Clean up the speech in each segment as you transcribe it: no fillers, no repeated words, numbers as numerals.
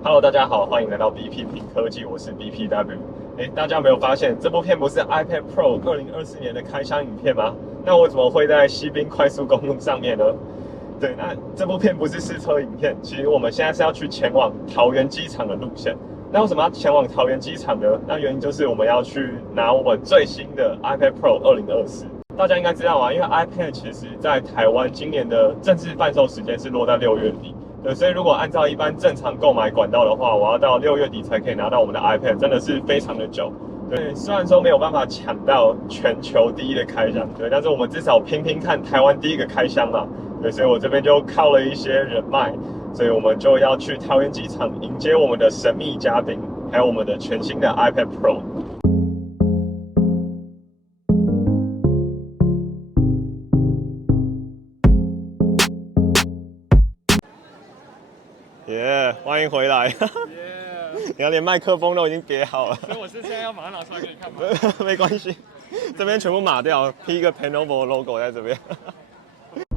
Hello，大家好，欢迎来到 BP 品科技，我是 BPW。大家有没有发现这部片不是 iPad Pro 2024年的开箱影片吗？那我怎么会在西滨快速公路上面呢？对，那这部片不是试车影片，其实我们现在是要去前往桃园机场的路线。那为什么要前往桃园机场呢？那原因就是我们要去拿我们最新的 iPad Pro 2024。大家应该知道啊，因为 iPad 其实在台湾今年的正式贩售时间是落在6月底。对，所以如果按照一般正常购买管道的话，我要到6月底才可以拿到我们的 iPad，真的是非常的久。对，虽然说没有办法抢到全球第一的开箱，对，但是我们至少拼拼看台湾第一个开箱嘛。对，所以我这边就靠了一些人脉，所以我们就要去桃园机场迎接我们的神秘嘉宾，还有我们的全新的 iPad Pro。耶、欢迎回来！耶！你看连麦克风都已经别好了，所以我是现在要马上拿出来给你看吗？没关系，这边全部码掉，P 一个 Panovo logo 在这边。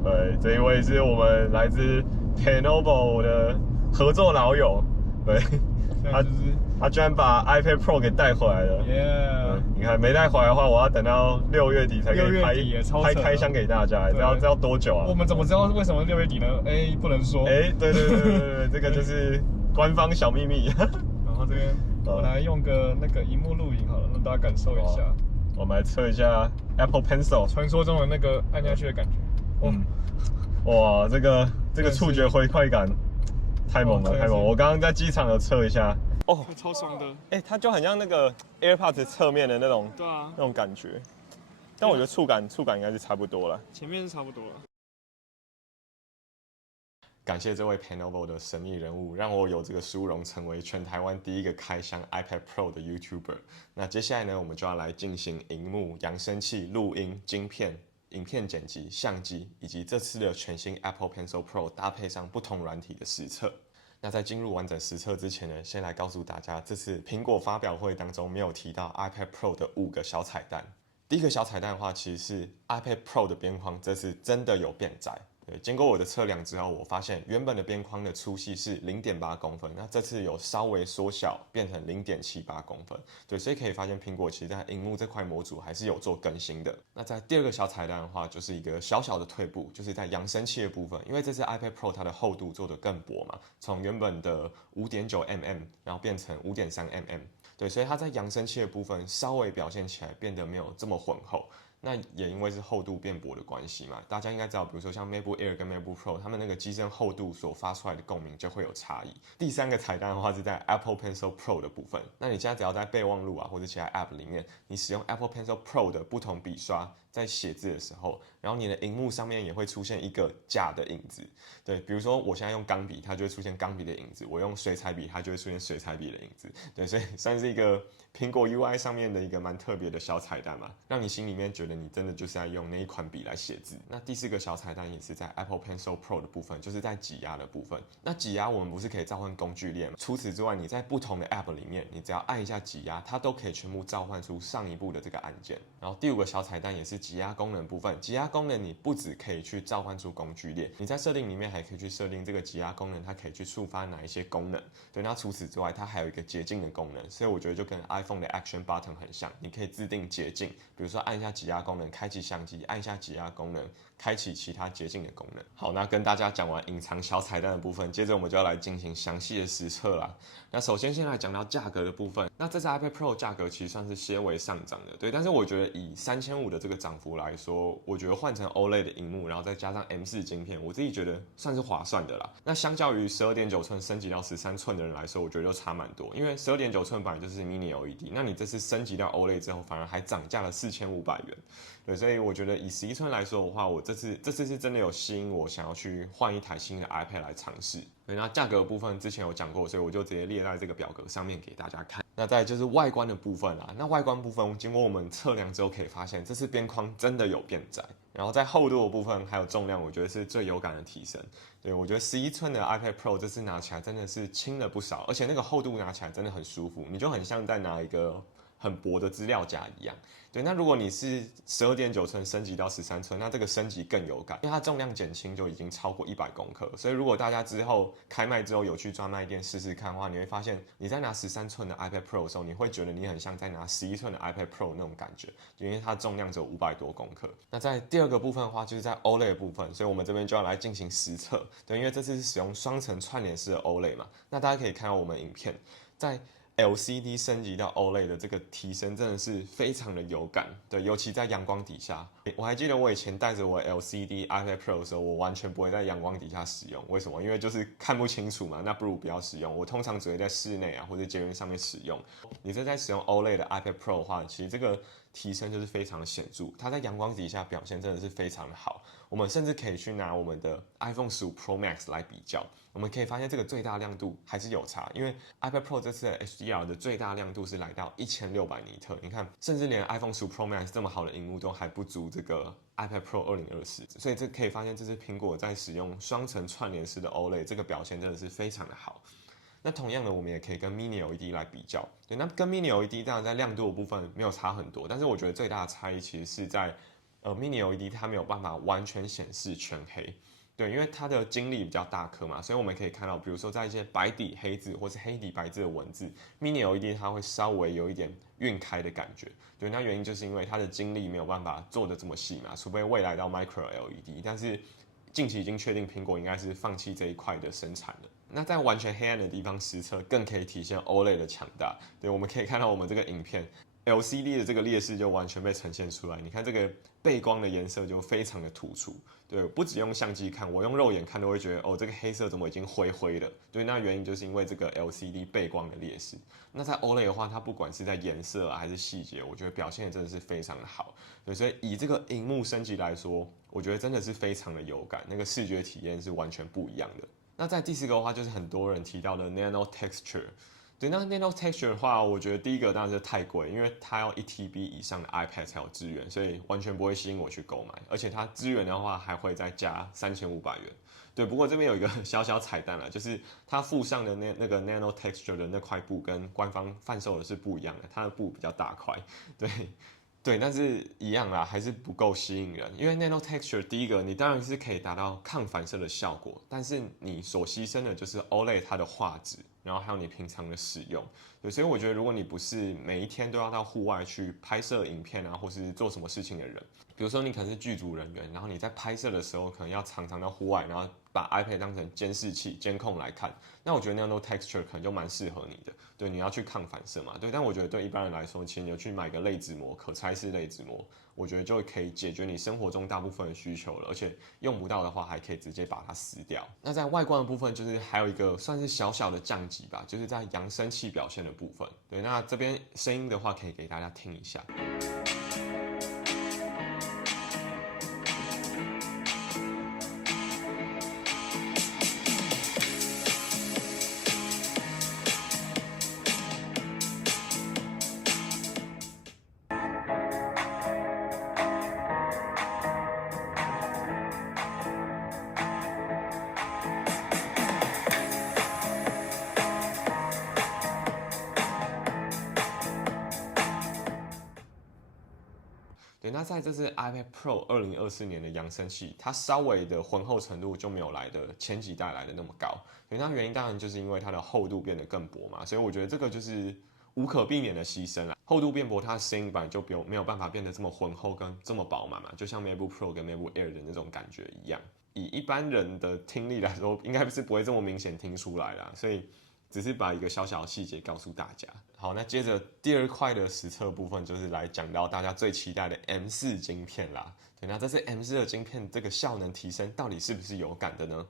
对，这一位是我们来自 Panovo 的合作老友，对，他居然把 iPad Pro 给带回来了。耶！你看没带回来的话，我要等到6月底才可以拍开箱给大家，这要多久啊？我们怎么知道为什么6月底呢？不能说。对，这个就是官方小秘密。然后这边我来用个那个荧幕录影好了，让大家感受一下。我们来测一下 Apple Pencil， 传说中的那个按下去的感觉。哇，这个触觉回馈感太猛了，太猛了！我刚刚在机场有测一下，超爽的。它就很像那个 AirPods 侧面的那种，对啊，那种感觉。但我觉得触感应该是差不多了。前面是差不多了。感谢这位 Panovo 的神秘人物，让我有这个殊荣成为全台湾第一个开箱 iPad Pro 的 YouTuber。那接下来呢，我们就要来进行萤幕、扬声器、录音、晶片、影片剪辑、相机，以及这次的全新 Apple Pencil Pro 搭配上不同软体的实测。那在进入完整实测之前呢，先来告诉大家，这次苹果发表会当中没有提到 iPad Pro 的5个小彩蛋。第一个小彩蛋的话，其实是 iPad Pro 的边框这次真的有变窄。对，经过我的测量之后，我发现原本的边框的粗细是0.8公分，那这次有稍微缩小，变成0.78公分。对，所以可以发现苹果其实在荧幕这块模组还是有做更新的。那在第二个小彩蛋的话，就是一个小小的退步，就是在扬声器的部分，因为这次 iPad Pro 它的厚度做得更薄嘛，从原本的5.9mm，然后变成5.3mm。对，所以它在扬声器的部分稍微表现起来变得没有这么浑厚。那也因为是厚度变薄的关系嘛，大家应该知道，比如说像 MacBook Air 跟 MacBook Pro， 它们那个机身厚度所发出来的共鸣就会有差异。第三个彩蛋的话是在 Apple Pencil Pro 的部分，那你现在只要在备忘录啊或者其他 App 里面，你使用 Apple Pencil Pro 的不同笔刷在写字的时候，然后你的荧幕上面也会出现一个假的影子。对，比如说我现在用钢笔，它就会出现钢笔的影子；我用水彩笔，它就会出现水彩笔的影子。对，所以算是一个苹果 UI 上面的一个蛮特别的小彩蛋嘛，让你心里面觉得你真的就是在用那一款笔来写字。那第四个小彩蛋也是在 Apple Pencil Pro 的部分，就是在挤压的部分。那挤压我们不是可以召唤工具列吗？除此之外，你在不同的 App 里面，你只要按一下挤压，它都可以全部召唤出上一步的这个按键。然后第五个小彩蛋也是挤压功能部分，挤压功能你不只可以去召唤出工具列，你在设定里面还可以去设定这个挤压功能它可以去触发哪一些功能。对，那除此之外，它还有一个捷径的功能，所以我觉得就跟 iPhone 的 Action Button 很像，你可以自定捷径，比如说按一下挤压功能开启相机，按一下挤压功能开启其他捷径的功能。好，那跟大家讲完隐藏小彩蛋的部分，接着我们就要来进行详细的实测啦。那首先先来讲到价格的部分，那这次 iPad Pro 价格其实算是些微上涨的，对，但是我觉得以3500的这个涨幅来说，我觉得换成 OLED 的荧幕，然后再加上 M4 晶片，我自己觉得算是划算的啦。那相较于12.9寸升级到13寸的人来说，我觉得就差蛮多，因为12.9寸本来就是 Mini LED， 那你这次升级到 OLED 之后，反而还涨价了4500元。对，所以我觉得以11寸来说的话，我这次是真的有吸引我想要去换一台新的 iPad 来尝试。对，那价格的部分之前有讲过，所以我就直接列在这个表格上面给大家看。那再来就是外观的部分啦，那外观部分经过我们测量之后可以发现，这次边框真的有变窄。然后在厚度的部分还有重量，我觉得是最有感的提升。对，我觉得11寸的 iPad Pro 这次拿起来真的是轻了不少，而且那个厚度拿起来真的很舒服，你就很像在拿一个很薄的资料夹一样。对，那如果你是12.9寸升级到13寸，那这个升级更有感，因为它重量减轻就已经超过100公克，所以如果大家之后开卖之后有去专卖店试试看的话，你会发现你在拿13寸的 iPad Pro 的时候，你会觉得你很像在拿11寸的 iPad Pro 那种感觉，因为它重量只有500多公克。那在第二个部分的话，就是在 OLED 的部分，所以我们这边就要来进行实测。对，因为这次是使用双层串联式的 OLED 嘛，那大家可以看到我们影片在LCD 升级到 OLED 的这个提升真的是非常的有感，对，尤其在阳光底下。我还记得我以前带着我 LCD iPad Pro 的时候，我完全不会在阳光底下使用。为什么？因为就是看不清楚嘛，那不如不要使用。我通常只会在室内啊或者捷运上面使用。你在使用 OLED 的 iPad Pro 的话，其实这个提升就是非常的显著，它在阳光底下表现真的是非常的好。我们甚至可以去拿我们的 iPhone 15 Pro Max 来比较，我们可以发现这个最大亮度还是有差，因为 iPad Pro 这次的 HDR 的最大亮度是来到1600尼特，你看，甚至连 iPhone 15 Pro Max 这么好的荧幕都还不足这个 iPad Pro 2024，所以这可以发现这是苹果在使用双层串联式的 OLED， 这个表现真的是非常的好。那同样的，我们也可以跟 Mini LED 来比较。对，那跟 Mini LED 当然在亮度的部分没有差很多，但是我觉得最大的差异其实是在Mini LED 它没有办法完全显示全黑。对，因为它的晶粒比较大颗嘛，所以我们可以看到，比如说在一些白底黑字或是黑底白字的文字，Mini LED 它会稍微有一点晕开的感觉。对，那原因就是因为它的晶粒没有办法做得这么细嘛，除非未来到 Micro LED， 但是近期已经确定苹果应该是放弃这一块的生产了。那在完全黑暗的地方实测，更可以体现 OLED 的强大。对，我们可以看到我们这个影片 LCD 的这个劣势就完全被呈现出来。你看这个背光的颜色就非常的突出。对，不只用相机看，我用肉眼看都会觉得，哦，这个黑色怎么已经灰灰了？对，那原因就是因为这个 LCD 背光的劣势。那在 OLED 的话，它不管是在颜色还是细节，我觉得表现真的是非常的好。对，所以以这个荧幕升级来说，我觉得真的是非常的有感，那个视觉体验是完全不一样的。那在第四个的话，就是很多人提到的 Nano Texture。对，那 Nano Texture 的话，我觉得第一个当然是太贵，因为它要1TB 以上的 iPad 才有支援，所以完全不会吸引我去购买。而且它支援的话，还会再加3500元。对，不过这边有一个小小彩蛋啦，就是它附上的那个 Nano Texture 的那块布跟官方贩售的是不一样的，它的布比较大块。对。对，但是一样啦，还是不够吸引人。因为 Nano Texture 第一个，你当然是可以达到抗反射的效果，但是你所牺牲的就是 OLED 它的画质，然后还有你平常的使用。对，所以我觉得如果你不是每一天都要到户外去拍摄影片啊，或是做什么事情的人，比如说你可能是剧组人员，然后你在拍摄的时候可能要常常到户外，然后把 iPad 当成监视器、监控来看，那我觉得 Nano Texture 可能就蛮适合你的。对，你要去抗反射嘛，对，但我觉得对一般人来说，其实你有去买个类纸膜、可拆式类纸膜，我觉得就可以解决你生活中大部分的需求了，而且用不到的话，还可以直接把它撕掉。那在外观的部分，就是还有一个算是小小的降级吧，就是在扬声器表现的部分。对，那这边声音的话，可以给大家听一下。对，那在这次 iPad Pro 2024年的扬声器，它稍微的浑厚程度就没有来的前几代来的那么高。对，那原因当然就是因为它的厚度变得更薄嘛，所以我觉得这个就是无可避免的牺牲啦。厚度变薄，它的声音本来就没有办法变得这么浑厚跟这么饱满嘛，就像 MacBook Pro 跟 MacBook Air 的那种感觉一样。以一般人的听力来说，应该是不会这么明显听出来啦，所以只是把一个小小的细节告诉大家。好，那接着第二块的实测部分，就是来讲到大家最期待的 M4 晶片啦。对，那这次 M4 的晶片这个效能提升到底是不是有感的呢？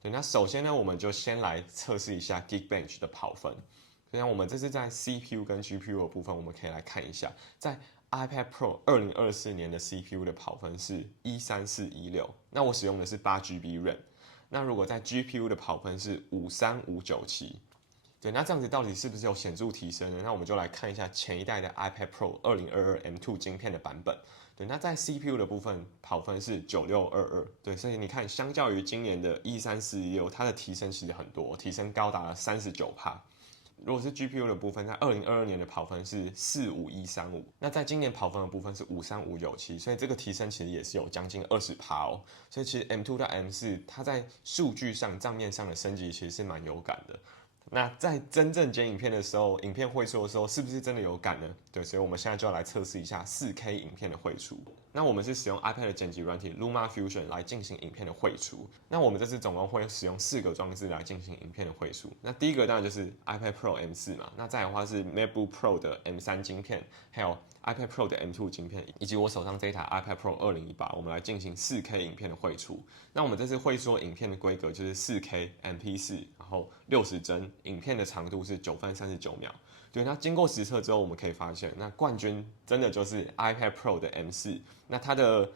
对，那首先呢，我们就先来测试一下 Geekbench 的跑分。那我们这是在 CPU 跟 GPU 的部分，我们可以来看一下，在 iPad Pro 2024年的 CPU 的跑分是13416，那我使用的是8GB RAM。那如果在 GPU 的跑分是53597，对，那这样子到底是不是有显著提升呢？那我们就来看一下前一代的 iPad Pro 2022 M2 晶片的版本。对，那在 CPU 的部分跑分是9622，对，所以你看，相较于今年的13416，它的提升其实很多，提升高达了39%。如果是 GPU 的部分，在2022年的跑分是45135，那在今年跑分的部分是53597，所以这个提升其实也是有将近20%哦。所以其实 M2 到 M4，它在数据上账面上的升级其实是蛮有感的。那在真正剪影片的时候，影片绘出的时候，是不是真的有感呢？对，所以我们现在就要来测试一下 4K 影片的绘出。那我们是使用 iPad 的剪辑软体 Luma Fusion 来进行影片的绘出。那我们这次总共会使用4个装置来进行影片的绘出。那第一个当然就是 iPad Pro M4 嘛，那再来的话是 MacBook Pro 的 M3 晶片，还有 iPad Pro 的 M2 晶片，以及我手上这一台 iPad Pro 2018，我们来进行 4K 影片的绘出。那我们这次绘出的影片的规格就是 4K MP4，然后60帧，影片的长度是9分39秒。对，那经过实测之后，我们可以发现，那冠军真的就是 iPad Pro 的 M4，那它的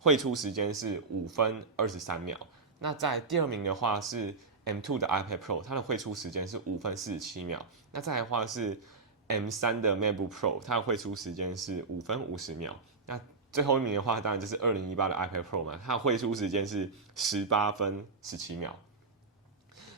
绘出时间是5分23秒。那在第二名的话是 M2 的 iPad Pro， 它的绘出时间是5分47秒。那再来的话是 M3 的 MacBook Pro， 它的绘出时间是5分50秒。那最后一名的话，当然就是2018的 iPad Pro 嘛，它的绘出时间是18分17秒。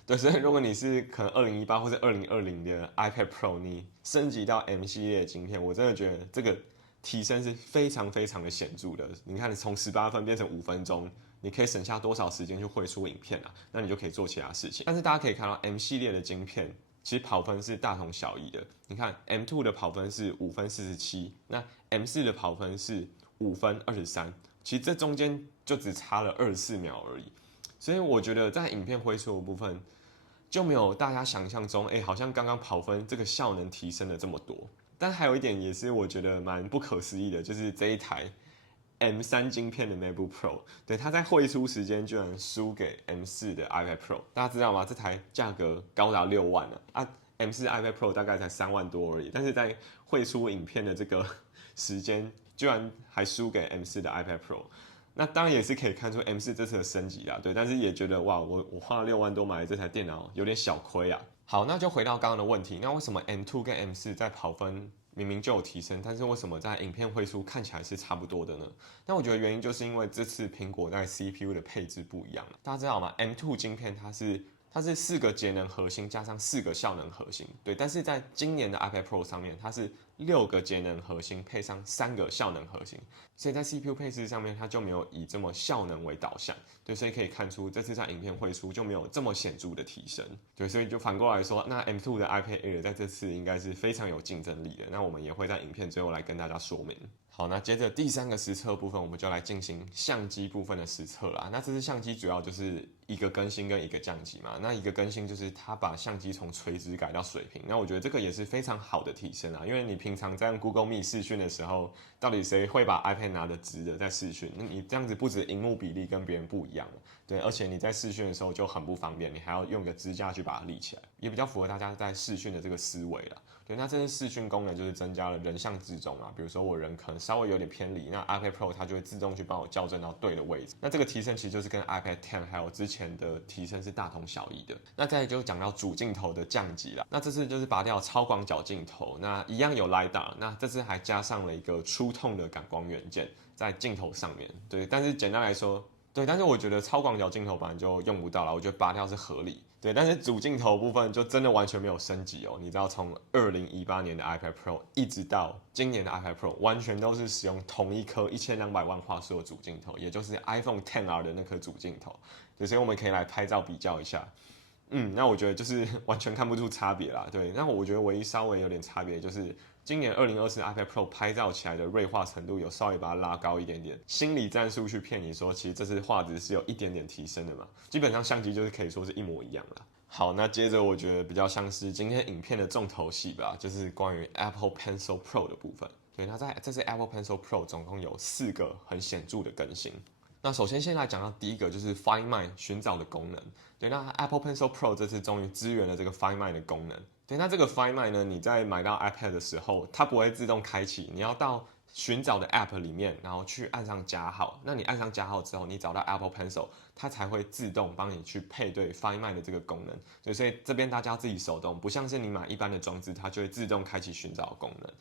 对，所以如果你是可能2018或者2020的 iPad Pro， 你升级到 M 系列的晶片，我真的觉得这个提升是非常非常的显著的。你看，你从18分变成5分钟，你可以省下多少时间去绘出影片啊？那你就可以做其他事情。但是大家可以看到 M 系列的晶片，其实跑分是大同小异的。你看 M2 的跑分是5分47，那 M4 的跑分是5分23，其实这中间就只差了24秒而已。所以我觉得在影片绘出的部分，就没有大家想象中，好像刚刚跑分这个效能提升了这么多。但还有一点也是我觉得蛮不可思议的，就是这一台 M3 晶片的 MacBook Pro， 对，它在绘出时间居然输给 M4 的 iPad Pro。大家知道吗？这台价格高达6万M4 iPad Pro 大概才3万多而已，但是在绘出影片的这个时间，居然还输给 M4 的 iPad Pro。那当然也是可以看出 M4 这次的升级啦，对，但是也觉得哇，我花了6万多买了这台电脑，有点小亏啊。好，那就回到刚刚的问题，那为什么 M2 跟 M4 在跑分明明就有提升，但是为什么在影片绘出看起来是差不多的呢？那我觉得原因就是因为这次苹果在 CPU 的配置不一样了。大家知道吗 ？M2 晶片它是4个节能核心加上4个效能核心，对，但是在今年的 iPad Pro 上面，它是6个节能核心配上3个效能核心，所以在 CPU 配置上面，它就没有以这么效能为导向，对，所以可以看出这次在影片绘出就没有这么显著的提升，对，所以就反过来说，那 M2 的 iPad Air 在这次应该是非常有竞争力的，那我们也会在影片最后来跟大家说明。好，那接着第3个实测部分，我们就来进行相机部分的实测啦。那这次相机主要就是一个更新跟一个降级嘛。那一个更新就是它把相机从垂直改到水平。那我觉得这个也是非常好的提升啊，因为你平常在用 Google Meet 视讯的时候，到底谁会把 iPad 拿得直的在视讯？那你这样子不止萤幕比例跟别人不一样了，对，而且你在视讯的时候就很不方便，你还要用个支架去把它立起来，也比较符合大家在视讯的这个思维啦。对，那这次视讯功能就是增加了人像之中啊，比如说我人可能稍微有点偏离，那 iPad Pro 它就会自动去帮我校正到对的位置。那这个提升其实就是跟 iPad 10还有之前的提升是大同小异的。那再来就讲到主镜头的降级啦，那这次就是拔掉超广角镜头，那一样有 LiDAR， 那这次还加上了一个触痛的感光元件在镜头上面。对，但是简单来说，对，但是我觉得超广角镜头本来就用不到了，我觉得拔掉是合理。对，但是主镜头部分就真的完全没有升级哦。你知道，从2018年的 iPad Pro 一直到今年的 iPad Pro， 完全都是使用同一颗1200万画素的主镜头，也就是 iPhone XR 的那颗主镜头。对，所以我们可以来拍照比较一下。那我觉得就是完全看不出差别啦。对，那我觉得唯一稍微有点差别就是今年2024 iPad Pro 拍照起来的锐化程度有稍微把它拉高一点点，心理战术去骗你说其实这次画质是有一点点提升的嘛，基本上相机就是可以说是一模一样啦。好，那接着我觉得比较像是今天影片的重头戏吧，就是关于 Apple Pencil Pro 的部分。对，那在这次 Apple Pencil Pro 总共有4个很显著的更新。那首先先来讲到第一个就是 Find My 寻找的功能。对，那 Apple Pencil Pro 这次终于支援了这个 Find My 的功能。对，那这个 Find My 呢，你在买到 iPad 的时候，它不会自动开启，你要到寻找的 App 里面，然后去按上加号。那你按上加号之后，你找到 Apple Pencil， 它才会自动帮你去配对 Find My 的这个功能。对，所以这边大家自己手动，不像是你买一般的装置，它就会自动开启寻找的功能。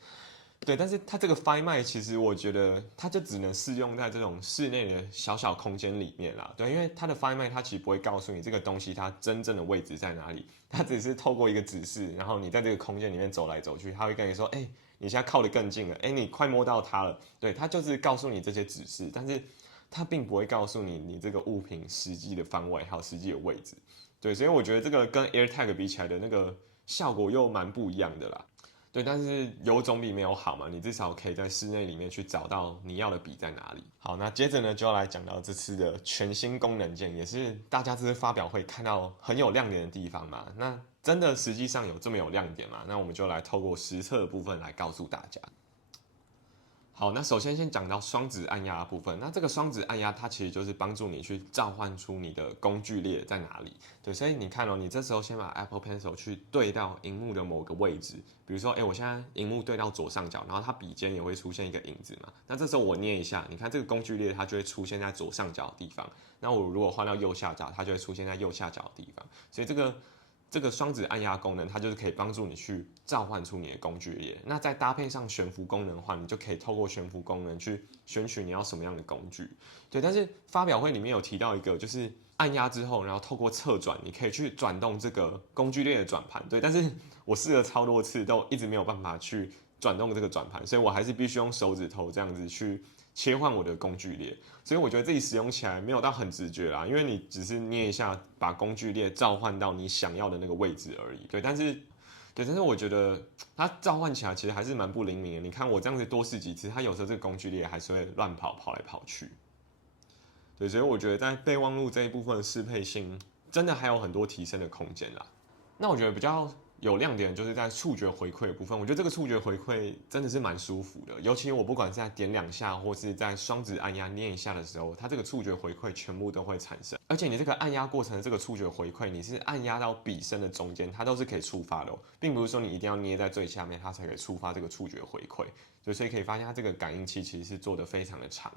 对，但是它这个 Find My 其实我觉得它就只能适用在这种室内的小小空间里面啦。对，因为它的 Find My 它其实不会告诉你这个东西它真正的位置在哪里，它只是透过一个指示，然后你在这个空间里面走来走去，它会跟你说，哎，你现在靠得更近了，哎，你快摸到它了。对，它就是告诉你这些指示，但是它并不会告诉你你这个物品实际的方位还有实际的位置。对，所以我觉得这个跟 AirTag 比起来的那个效果又蛮不一样的啦。对，但是有总比没有好嘛，你至少可以在室内里面去找到你要的笔在哪里。好，那接着呢就要来讲到这次的全新功能键，也是大家这次发表会看到很有亮点的地方嘛。那真的实际上有这么有亮点吗？那我们就来透过实测的部分来告诉大家。好，那首先讲到双指按压的部分。那这个双指按压，它其实就是帮助你去召唤出你的工具列在哪里。对，所以你看哦，你这时候先把 Apple Pencil 去对到荧幕的某个位置，比如说，我现在荧幕对到左上角，然后它笔尖也会出现一个影子嘛。那这时候我捏一下，你看这个工具列它就会出现在左上角的地方。那我如果换到右下角，它就会出现在右下角的地方。所以这个双指按压功能，它就是可以帮助你去召唤出你的工具列。那再搭配上悬浮功能的话，你就可以透过悬浮功能去选取你要什么样的工具。对，但是发表会里面有提到一个，就是按压之后，然后透过侧转，你可以去转动这个工具列的转盘。对，但是我试了超多次，都一直没有办法去转动这个转盘，所以我还是必须用手指头这样子去切换我的工具列。所以我觉得自己使用起来没有到很直觉啦，因为你只是捏一下，把工具列召唤到你想要的那个位置而已。对，但是我觉得它召唤起来其实还是蛮不灵敏的。你看我这样子多试几次，它有时候这个工具列还是会乱跑来跑去。对，所以我觉得在备忘录这一部分的适配性，真的还有很多提升的空间啦。那我觉得比较有亮点就是在触觉回馈的部分，我觉得这个触觉回馈真的是蛮舒服的，尤其我不管是在点2下或是在双指按压捏一下的时候，它这个触觉回馈全部都会产生，而且你这个按压过程的这个触觉回馈，你是按压到笔身的中间，它都是可以触发的并不是说你一定要捏在最下面，它才可以触发这个触觉回馈。所以可以发现它这个感应器其实是做的非常的长。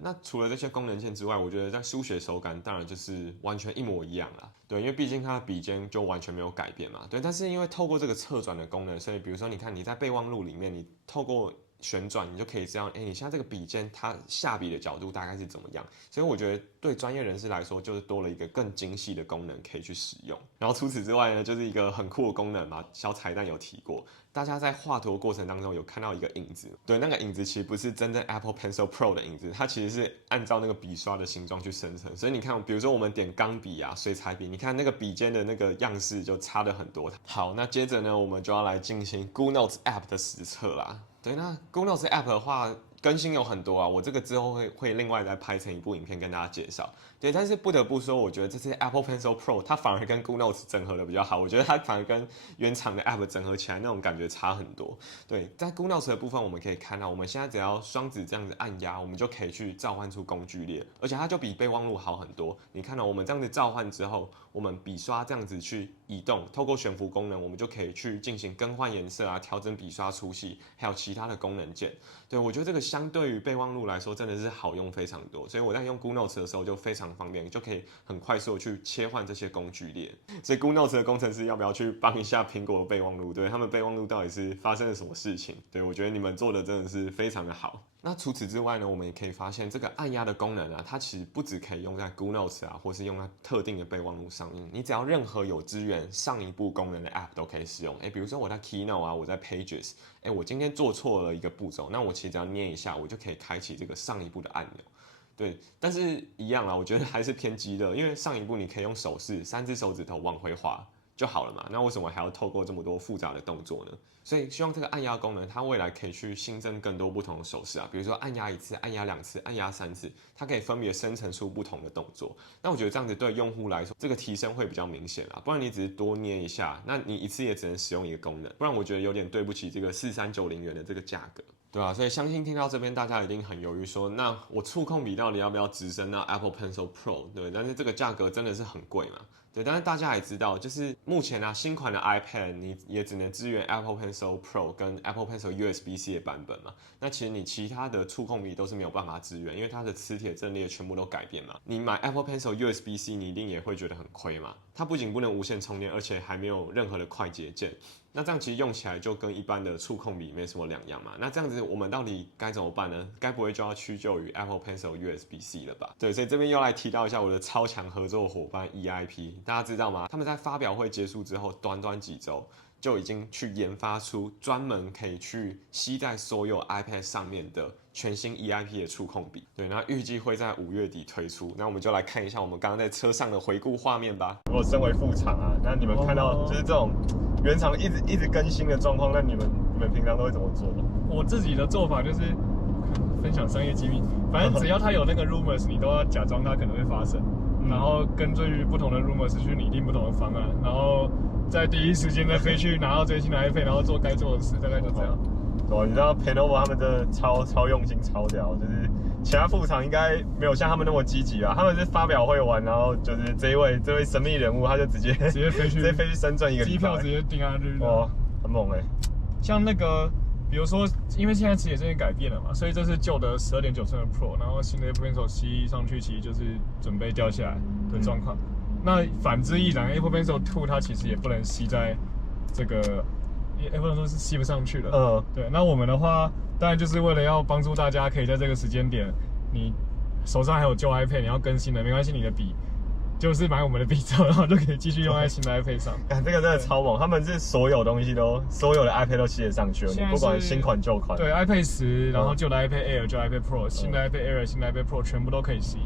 那除了这些功能键之外，我觉得在书写手感当然就是完全一模一样啦。对，因为毕竟它的笔尖就完全没有改变嘛。对，但是因为透过这个侧转的功能，所以比如说你看你在备忘录里面，你透过旋转，你就可以知道，你现在这个笔尖它下笔的角度大概是怎么样。所以我觉得对专业人士来说，就是多了一个更精细的功能可以去使用。然后除此之外呢，就是一个很酷的功能嘛，小彩蛋有提过，大家在画图的过程当中有看到一个影子，对，那个影子其实不是真正 Apple Pencil Pro 的影子，它其实是按照那个笔刷的形状去生成。所以你看，比如说我们点钢笔啊、水彩笔，你看那个笔尖的那个样式就差了很多。好，那接着呢，我们就要来进行 Google Notes App 的实测啦。对，那 Google Notes App 的话，更新有很多啊，我这个之后会另外再拍成一部影片跟大家介绍。对，但是不得不说，我觉得这次 Apple Pencil Pro 它反而跟 Google Notes 整合的比较好，我觉得它反而跟原厂的 App 整合起来那种感觉差很多。对，在 Google Notes 的部分，我们可以看到，我们现在只要双指这样子按压，我们就可以去召唤出工具列，而且它就比备忘录好很多。你看到我们这样子召唤之后，我们笔刷这样子去移动，透过悬浮功能，我们就可以去进行更换颜色啊，调整笔刷粗细，还有其他的功能键。对，我觉得这个相对于备忘录来说，真的是好用非常多。所以我在用 Google Notes 的时候就非常方便，就可以很快速的去切换这些工具列。所以 Google Notes 的工程师要不要去帮一下苹果的备忘录？对，他们备忘录到底是发生了什么事情？对，我觉得你们做的真的是非常的好。那除此之外呢，我们也可以发现这个按压的功能啊，它其实不只可以用在 Google Notes 啊，或是用在特定的备忘录上面。你只要任何有支援上一步功能的 App 都可以使用。比如说我在 Keynote 啊，我在 Pages，我今天做错了一个步骤，那我其实只要捏一下，我就可以开启这个上一步的按钮。对，但是一样啦，我觉得还是偏激的，因为上一步你可以用手势，3只手指头往回滑就好了嘛，那为什么还要透过这么多复杂的动作呢？所以希望这个按压功能，它未来可以去新增更多不同的手势啊，比如说按压1次、按压2次、按压3次，它可以分别生成出不同的动作。那我觉得这样子对用户来说，这个提升会比较明显啊，不然你只是多捏一下，那你一次也只能使用一个功能，不然我觉得有点对不起这个4390元的这个价格。对啊，所以相信听到这边大家一定很犹豫说，那我触控笔到底要不要直升到 Apple Pencil Pro？ 对，但是这个价格真的是很贵嘛？对，但是大家也知道，就是目前啊，新款的 iPad 你也只能支援 Apple Pencil Pro 跟 Apple Pencil USB-C 的版本嘛。那其实你其他的触控笔都是没有办法支援，因为它的磁铁阵列全部都改变嘛。你买 Apple Pencil USB-C， 你一定也会觉得很亏嘛。它不仅不能无线充电，而且还没有任何的快捷键。那这样其实用起来就跟一般的触控笔没什么两样嘛。那这样子我们到底该怎么办呢？该不会就要屈就于 Apple Pencil USB-C 了吧？对，所以这边又来提到一下我的超强合作伙伴 EIP， 大家知道吗？他们在发表会结束之后，短短几周就已经去研发出专门可以去吸在所有 iPad 上面的全新 EIP 的触控笔。对，那预计会在5月底推出。那我们就来看一下我们刚刚在车上的回顾画面吧。如果身为副厂啊，那你们看到就是这种原厂一直更新的状况，那你们平常都会怎么做？我自己的做法就是分享商业机密，反正只要它有那个 rumors， 你都要假装它可能会发生，然后根据不同的 rumors 去拟定不同的方案，然后在第一时间再飞去拿到最新的 iPad， 然后做该做的事，大概就这样。对，你知道 Lenovo 他们真的超用心、超屌，就是其他副厂应该没有像他们那么积极啊。他们是发表会完，然后就是这位神秘人物，他就直接飞去深圳一个礼拜，机票直接订下去。哇，很猛哎！像那个，比如说，因为现在磁铁阵列改变了嘛，所以这是旧的12.9寸的 Pro， 然后新的 Apple Pencil 吸上去，其实就是准备掉下来的状况。那反之亦然 ，Apple Pencil 2它其实也不能吸在这个。Apple Pencil 是吸不上去的。对。那我们的话，当然就是为了要帮助大家，可以在这个时间点，你手上还有旧 iPad， 你要更新的，没关系，你的笔就是买我们的笔之后，然后就可以继续用在新的 iPad 上。这个真的超猛，他们是所有东西所有的 iPad 都吸得上去了，不管新款旧款。对 iPad 10，然后旧的 iPad Air、旧 iPad Pro、新的 iPad Air、新的 iPad Pro 全部都可以吸。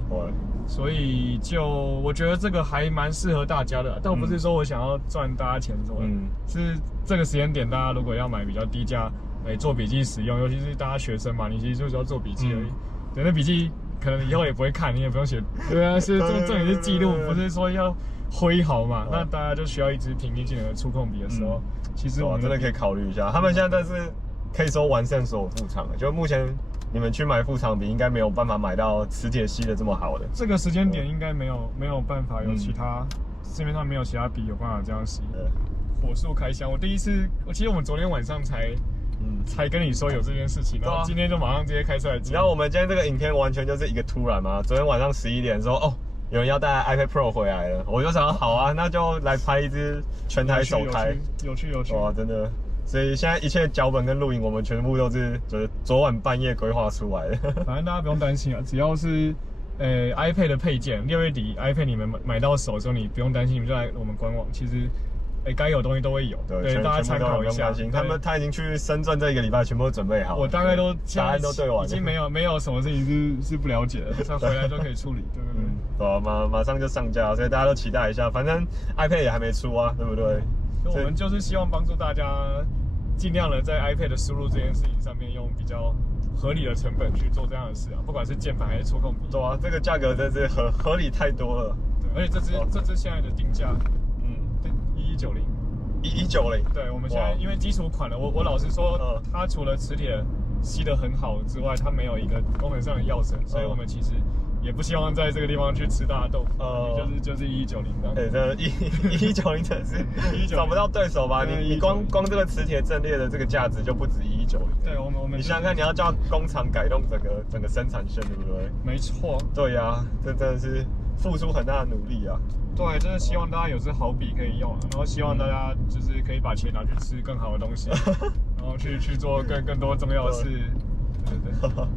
所以我觉得这个还蛮适合大家的，倒不是说我想要赚大家钱什么，是这个时间点大家如果要买比较低价做笔记使用，尤其是大家学生嘛，你其实就是要做笔记而已。对，那笔记可能以后也不会看，你也不用写。对啊，是重点是记录，不是说要挥毫嘛。那大家就需要一支平易近人的触控笔的时候，其实我们真的可以考虑一下。他们现在但是可以说完善所有副厂了，就目前你们去买副厂笔，应该没有办法买到磁铁吸的这么好的。这个时间点应该没有办法有其他市面上没有其他笔有办法这样吸。火速开箱，其实我们昨天晚上才跟你说有这件事情，然后今天就马上直接开出来。你知道我们今天这个影片完全就是一个突然吗？昨天晚上11点说有人要带 iPad Pro 回来了，我就想好啊，那就来拍一支全台首开，有趣哇，真的。所以现在一切脚本跟录影，我们全部都是就是昨晚半夜规划出来的。反正大家不用担心啊，只要是iPad 的配件，6月底 iPad 你们买到手的时候，你不用担心，你们就来我们官网，其实该有东西都会有，对，大家参考一下。他已经去深圳这一个礼拜全部都准备好，我大概都答案都对完了，已经没有什么事情是不了解的，他回来都可以处理，对不对？对，马上就上架，所以大家都期待一下。反正 iPad 也还没出啊，对不对？我们就是希望帮助大家尽量的在 iPad 的输入这件事情上面用比较合理的成本去做这样的事啊，不管是键盘还是触控笔。对啊，这个价格真是合理太多了。对，而且这支现在的定价1190，对，我们现在因为基础款了，我老实说，它除了磁铁吸得很好之外，它没有一个功能上的跃升，所以我们其实也不希望在这个地方去吃大豆腐，就是1190的。对，这1190真是找不到对手吧？你光这个磁铁阵列的这个价值就不止1190。对，我们你想想看，你要叫工厂改动整个生产线，对不对？没错。对呀，这真的是付出很大的努力啊。对，真的希望大家有支好笔可以用，然后希望大家就是可以把钱拿去吃更好的东西，然后去做更多重要的事。对。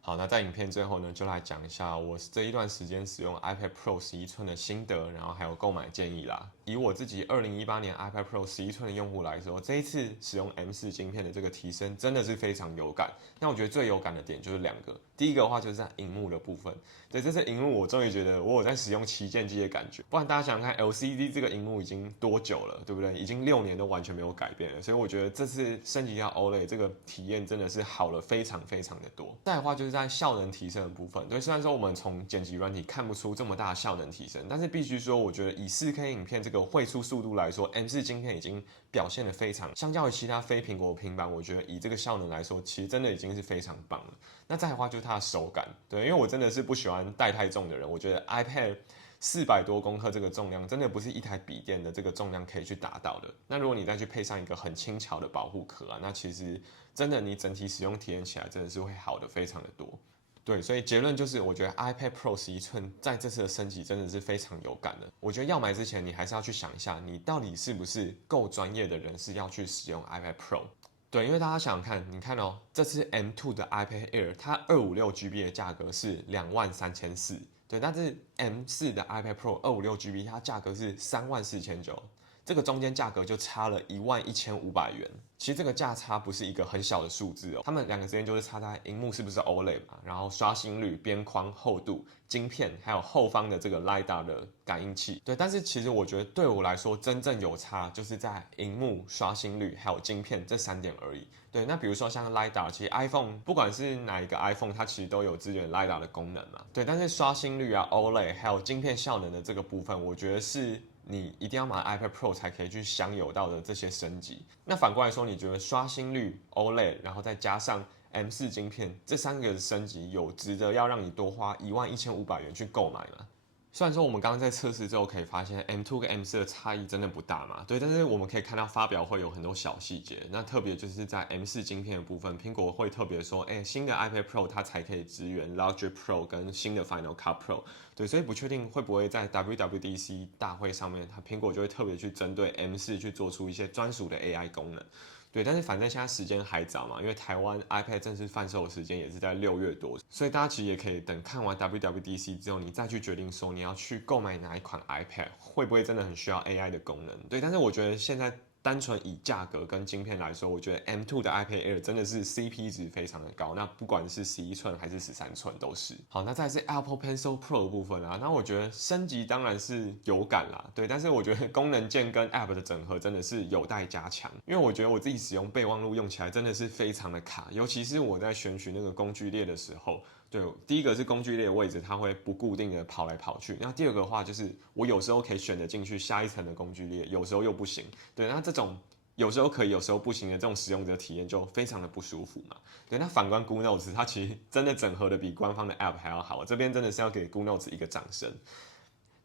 好，那在影片最后呢，就来讲一下我这一段时间使用 iPad Pro 11寸的心得，然后还有购买建议啦。以我自己2018年 iPad Pro 11寸的用户来说，这一次使用 M4 晶片的这个提升真的是非常有感。那我觉得最有感的点就是2个，第一个的话就是在萤幕的部分，对，这次萤幕我终于觉得我有在使用旗舰机的感觉。不然大家想想看 ，LCD 这个萤幕已经多久了，对不对？已经6年都完全没有改变了，所以我觉得这次升级到 OLED 这个体验真的是好了非常非常的多。再来的话就是在效能提升的部分，对，虽然说我们从剪辑软体看不出这么大的效能提升，但是必须说，我觉得以4K 影片这个绘出速度来说 ，M4 晶片已经表现得非常，相较于其他非苹果平板，我觉得以这个效能来说，其实真的已经是非常棒了。那再来的话就是它的手感，对，因为我真的是不喜欢带太重的人，我觉得 iPad 400多公克这个重量，真的不是一台笔电的这个重量可以去达到的。那如果你再去配上一个很轻巧的保护壳啊，那其实真的你整体使用体验起来真的是会好的非常的多。对，所以结论就是，我觉得 iPad Pro 11寸在这次的升级真的是非常有感的。我觉得要买之前，你还是要去想一下，你到底是不是够专业的人士要去使用 iPad Pro。对，因为大家想想看，你看哦，这次 M2 的 iPad Air， 它256GB 的价格是23400，对，但是 M4 的 iPad Pro 256GB 它价格是34900，这个中间价格就差了11500元。其实这个价差不是一个很小的数字哦，他们两个之间就是差在萤幕是不是 OLED 嘛，然后刷新率、边框厚度、晶片，还有后方的这个 LiDAR 的感应器。对，但是其实我觉得对我来说真正有差就是在萤幕、刷新率还有晶片这3点而已。对，那比如说像 LiDAR， 其实 iPhone 不管是哪一个 iPhone， 它其实都有支援 LiDAR 的功能嘛。对，但是刷新率啊、OLED 还有晶片效能的这个部分，我觉得是你一定要买 iPad Pro 才可以去享有到的这些升级。那反过来说，你觉得刷新率、OLED， 然后再加上 M4 晶片这3个升级，有值得要让你多花11500元去购买吗？虽然说我们刚刚在测试之后可以发现 M2 跟 M4 的差异真的不大嘛，对，但是我们可以看到发表会有很多小细节，那特别就是在 M4 晶片的部分，苹果会特别说，新的 iPad Pro 它才可以支援 Logic Pro 跟新的 Final Cut Pro， 对，所以不确定会不会在 WWDC 大会上面，苹果就会特别去针对 M4 去做出一些专属的 AI 功能。对，但是反正现在时间还早嘛，因为台湾 iPad 正式贩售的时间也是在6月多，所以大家其实也可以等看完 WWDC 之后，你再去决定说你要去购买哪一款 iPad， 会不会真的很需要 AI 的功能？对，但是我觉得现在单纯以价格跟晶片来说，我觉得 M2 的 iPad Air 真的是 CP 值非常的高，那不管是11寸还是13寸都是。好，那再来是 Apple Pencil Pro 的部分啊，那我觉得升级当然是有感啦，对，但是我觉得功能键跟 App 的整合真的是有待加强，因为我觉得我自己使用备忘录用起来真的是非常的卡，尤其是我在选取那个工具列的时候。对，第一个是工具列的位置，它会不固定的跑来跑去。那第二个的话，就是我有时候可以选得进去下一层的工具列，有时候又不行。对，那这种有时候可以，有时候不行的这种使用者体验就非常的不舒服嘛。对，那反观 GoodNotes， 它其实真的整合的比官方的 App 还要好，这边真的是要给 GoodNotes 一个掌声。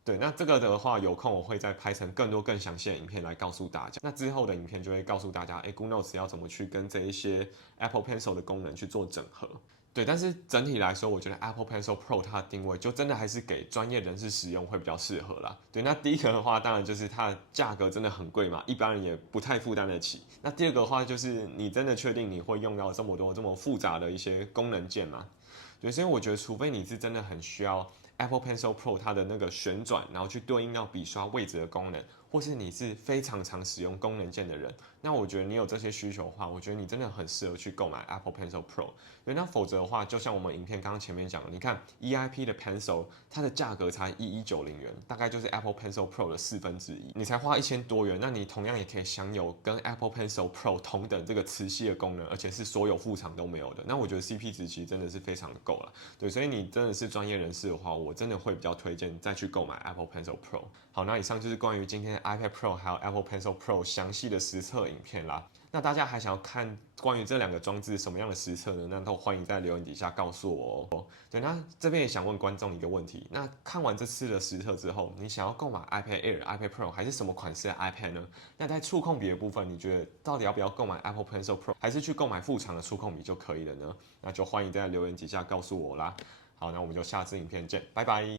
对，那这个的话，有空我会再拍成更多更详细的影片来告诉大家。那之后的影片就会告诉大家，GoodNotes 要怎么去跟这一些 Apple Pencil 的功能去做整合。对，但是整体来说，我觉得 Apple Pencil Pro 它的定位就真的还是给专业人士使用会比较适合啦。对，那第一个的话，当然就是它的价格真的很贵嘛，一般人也不太负担得起。那第二个的话，就是你真的确定你会用到这么多这么复杂的一些功能键吗？对，所以我觉得，除非你是真的很需要 Apple Pencil Pro 它的那个旋转，然后去对应到笔刷位置的功能，或是你是非常常使用功能键的人，那我觉得你有这些需求的话，我觉得你真的很适合去购买 Apple Pencil Pro。对，那否则的话，就像我们影片刚刚前面讲的，你看 EIP 的 Pencil， 它的价格才1190元，大概就是 Apple Pencil Pro 的1/4，你才花1000多元，那你同样也可以享有跟 Apple Pencil Pro 同等这个磁吸的功能，而且是所有副厂都没有的。那我觉得 CP 值其实真的是非常的够了。对，所以你真的是专业人士的话，我真的会比较推荐再去购买 Apple Pencil Pro。好，那以上就是关于今天的 iPad Pro 还有 Apple Pencil Pro 详细的实测影片啦。那大家还想要看关于这两个装置什么样的实测呢？那都欢迎在留言底下告诉我哦。对，那这边也想问观众一个问题：那看完这次的实测之后，你想要购买 iPad Air、iPad Pro 还是什么款式的 iPad 呢？那在触控笔的部分，你觉得到底要不要购买 Apple Pencil Pro， 还是去购买副厂的触控笔就可以了呢？那就欢迎在留言底下告诉我啦。好，那我们就下次影片见，拜拜。